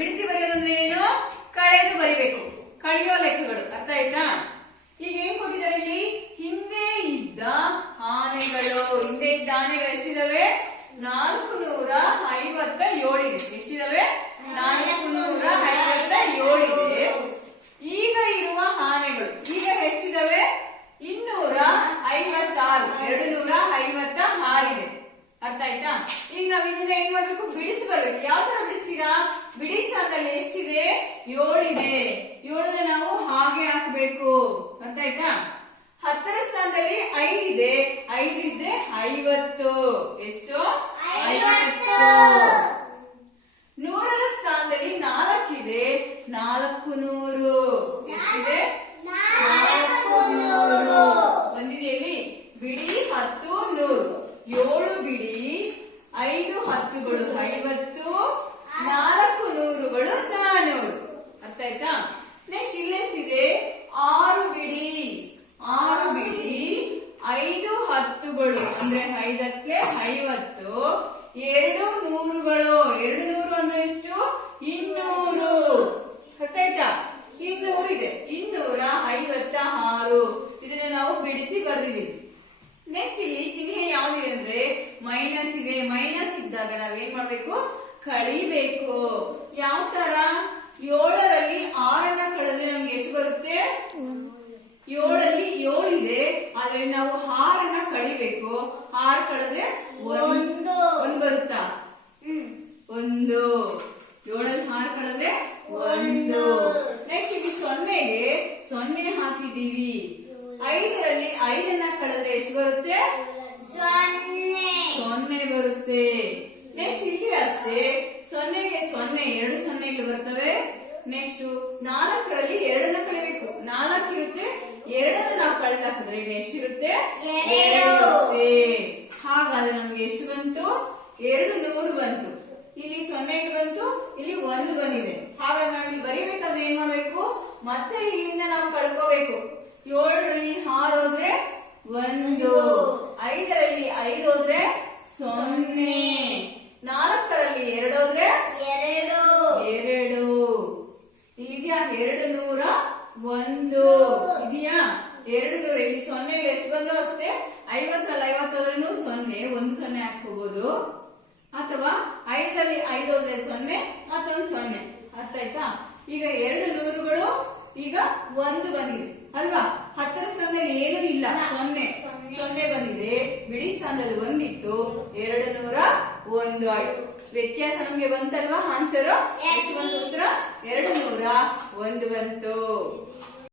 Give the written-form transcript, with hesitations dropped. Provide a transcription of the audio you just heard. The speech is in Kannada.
ಬಿಡಿಸಿ ಬರೆಯೋದಂದ್ರೆ ಏನು? ಕಳೆದು ಬರಿಬೇಕು, ಕಳೆಯೋ ಲೆಕ್ಕಗಳು. ಅರ್ಥ ಆಯ್ತಾ? ಈಗ ಏನ್ ಕೊಟ್ಟಿದ್ದಾರೆ ಇಲ್ಲಿ? ಹಿಂದೆ ಇದ್ದ ಆನೆಗಳು. ಹಿಂದೆ ಇದ್ದ ಆನೆಗಳು ಎಷ್ಟಿದಾವೆ? 457 ಇದೆ. ಎಷ್ಟಿದಾವೆ? 457 ಇದೆ. ಈಗ ಇರುವ ಆನೆಗಳು ಈಗ ಎಷ್ಟಿದಾವೆ? 256. 256 ಇದೆ. ಅರ್ಥ ಆಯ್ತಾ? ಈಗ ನಾವ್ ಇದನ್ನ ಏನ್ ಮಾಡ್ಬೇಕು? ಬಿಡಿಸಿ ಬರ್ಬೇಕು. ಯಾವ ತರ ಬಿಡಿಸ್ತೀರಾ? ಬಿಡಿ ಸ್ಥಾನದಲ್ಲಿ ಎಷ್ಟಿದೆ? 7 ಇದೆ. 7ನ ನಾವು ಹಾಗೆ ಹಾಕಬೇಕು. ಅರ್ಥ ಆಯ್ತಾ? 10ರ ಸ್ಥಾನದಲ್ಲಿ 5 ಇದೆ. 5 ಇದ್ರೆ 50. ಎಷ್ಟು? 50. 100ರ ಸ್ಥಾನದಲ್ಲಿ 4 ಇದೆ. 400. ಎಷ್ಟಿದೆ? 400. ಬಂದಿದೆಯಲ್ಲಿ ಬಿಡಿ 10 100. 7 ಬಿಡಿ, 5 10ಗಳು 50, 4 100ಗಳು 400. ಅರ್ಥ ಆಯ್ತಾ? ನೆಕ್ಸ್ಟ್ ಇಲ್ಲೆಷ್ಟಿದೆ? 6 ಬಿಡಿ, 6 ಬಿಡಿ, 5 10ಗಳು ಅಂದ್ರೆ 5ಕ್ಕೆ 50, 2 100ಗಳು. 2 100 ಅಂದ್ರೆ ಎಷ್ಟು? 200. ಅರ್ಥ ಆಯ್ತಾ? 200 ಇದೆ. 256. ಇದನ್ನ ನಾವು ಬಿಡಿಸಿ ಬರ್ದಿದ್ದೀವಿ. ನೆಕ್ಸ್ಟ್ ಇಲ್ಲಿ ಚಿಹ್ನೆ ಯಾವ್ದಿದೆ ಅಂದ್ರೆ ಮೈನಸ್ ಇದೆ. ಮೈನಸ್ ಇದ್ದಾಗ ನಾವೇನ್ ಮಾಡ್ಬೇಕು? ಕಳಿಬೇಕು. ಯಾವ ತರ? 7ರಲ್ಲಿ 6ನ್ನ ಕಳೆದ್ರೆ ನಮ್ಗೆ ಎಷ್ಟು ಬರುತ್ತೆ? 7ರಲ್ಲಿ 7 ಇದೆ, ಆದ್ರೆ ನಾವು 6ನ್ನ ಕಳಿಬೇಕು. 6 ಕಳೆದ್ರೆ 1 ಬರುತ್ತಾ? 1. 7ರಲ್ಲಿ 6 ಕಳೆದ್ರೆ 1. ನೆಕ್ಸ್ಟ್ ಇಲ್ಲಿ 0ಗೆ 0 ಹಾಕಿದೀವಿ. 5ರಲ್ಲಿ 5ನ್ನ ಕಳೆದ್ರೆ ಎಷ್ಟು ಬರುತ್ತೆ? 0 ಬರುತ್ತೆ. ನೆಕ್ಸ್ಟ್ ಇಲ್ಲಿ ಅಷ್ಟೇ 0ಗೆ 0 2 0ಗಳು ಬರ್ತವೆ. ನೆಕ್ಸ್ಟ್ 4ರಲ್ಲಿ 2ನ್ನ ಕಳಿಬೇಕು. 4 ಇರುತ್ತೆ, 2ನ್ನ ನಾವು ಕಳೆದಾಕಿದ್ರೆ ಇನ್ನು ಎಷ್ಟಿರುತ್ತೆ? 2 ಇರುತ್ತೆ. ಹಾಗಾದ್ರೆ ನಮ್ಗೆ ಎಷ್ಟು ಬಂತು? 200 ಬಂತು. ಇಲ್ಲಿ 0 ಬಂತು, ಇಲ್ಲಿ 1 ಬಂದಿದೆ. ಹಾಗಾಗಿ ನಾವು ಇಲ್ಲಿ ಬರೀಬೇಕಾದ್ರೆ ಏನ್ ಮಾಡ್ಬೇಕು? ಮತ್ತೆ ಇಲ್ಲಿಂದ ನಾವು ಕಳ್ಕೋಬೇಕು. 7ರಲ್ಲಿ 6 ಹೋದ್ರೆ 1, 5ರಲ್ಲಿ 5 ಹೋದ್ರೆ 0, 4ರಲ್ಲಿ 2 ಹೋದ್ರೆ 2. ಇಲ್ಲಿದ್ಯಾ? 201 ಇದೆಯಾ? 200. ಇಲ್ಲಿ 0ಗಳು ಎಷ್ಟು ಬಂದ್ರು ಅಷ್ಟೇ. 50ರಲ್ಲಿ 50 ಹೋದ್ರೂ 0, 1 0 ಹಾಕೋಬಹುದು. ಅಥವಾ 5ರಲ್ಲಿ 5 ಹೋದ್ರೆ 0, ಮತ್ತೊಂದು 0. ಅರ್ಥ ಆಯ್ತಾ? ಈಗ 2 100ಗಳು ಈಗ 1 ಬಂದಿದೆ ಅಲ್ವಾ? 10ರ ಸ್ಥಾನದಲ್ಲಿ ಏನೂ ಇಲ್ಲ, 0 ಬಂದಿದೆ. ಬಿಡಿ ಸ್ಥಾನದಲ್ಲಿ 1 ಇತ್ತು, 201 ಆಯ್ತು. ವ್ಯತ್ಯಾಸ ನಮ್ಗೆ ಬಂತಲ್ವಾ? ಆನ್ಸರ್ ಎಷ್ಟು ಬಂತು? ಉತ್ತರ 201 ಬಂತು.